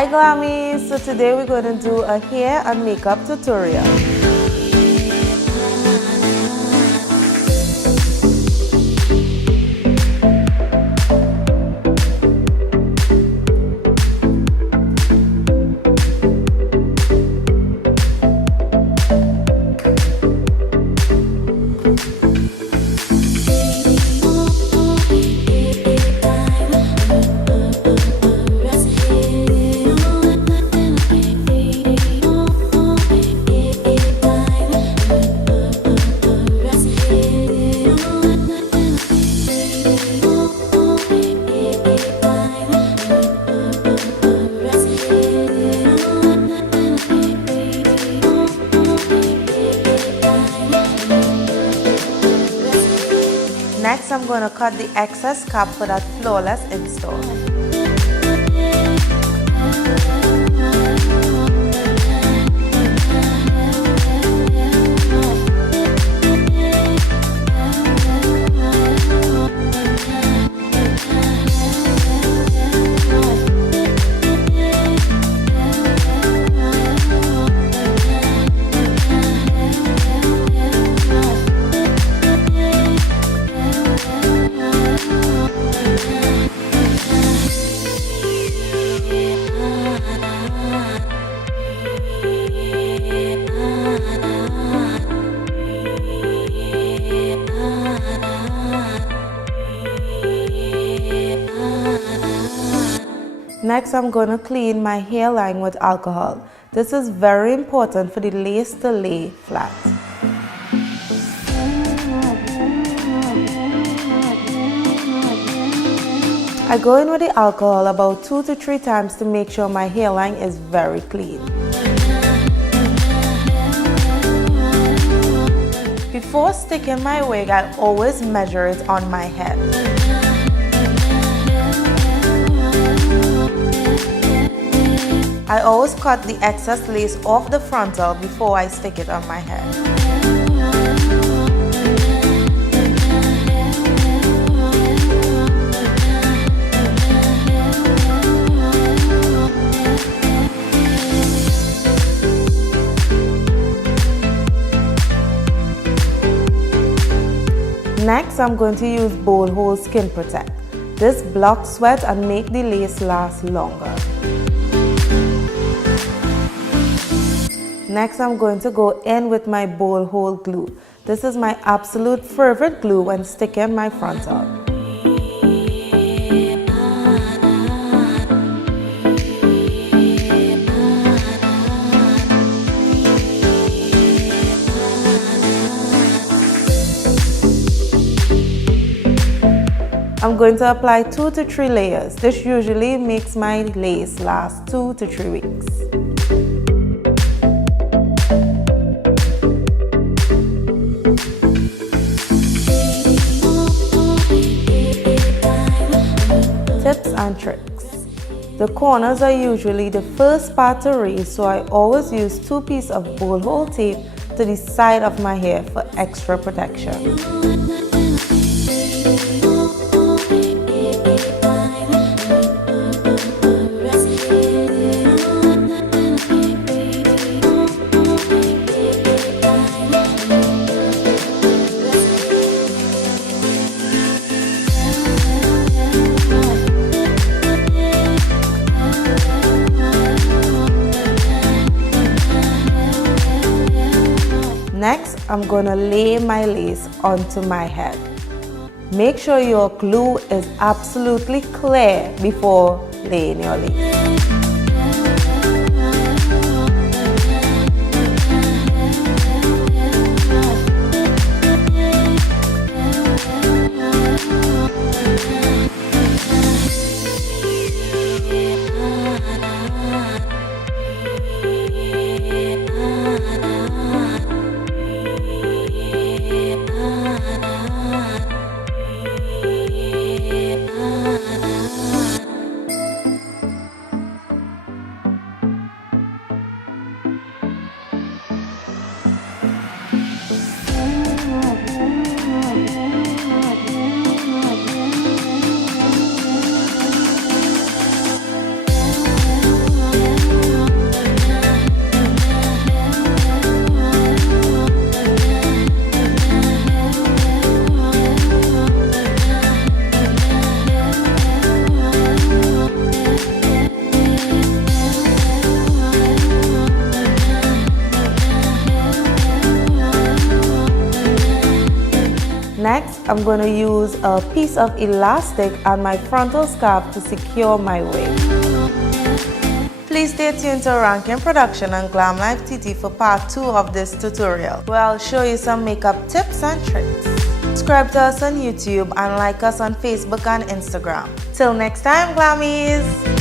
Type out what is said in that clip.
Hi Glammies, so today we're going to do a hair and makeup tutorial. Next, I'm going to cut the excess cap for that flawless install. Next, I'm going to clean my hairline with alcohol. This is very important for the lace to lay flat. I go in with the alcohol about 2 to 3 times to make sure my hairline is very clean. Before sticking my wig, I always measure it on my head. I always cut the excess lace off the frontal before I stick it on my head. Next, I'm going to use Bowl Hole Skin Protect. This blocks sweat and makes the lace last longer. Next, I'm going to go in with my bowl hole glue. This is my absolute favorite glue when sticking my frontal. I'm going to apply 2 to 3 layers. This usually makes my lace last 2 to 3 weeks. Tips and tricks. The corners are usually the first part to raise, so I always use 2 pieces of bowl hole tape to the side of my hair for extra protection. Next, I'm going to lay my lace onto my head. Make sure your glue is absolutely clear before laying your lace. Next, I'm going to use a piece of elastic on my frontal scarf to secure my wig. Please stay tuned to Rankin Production and Glam Life TT for part 2 of this tutorial, where I'll show you some makeup tips and tricks. Subscribe to us on YouTube and like us on Facebook and Instagram. Till next time, Glammies!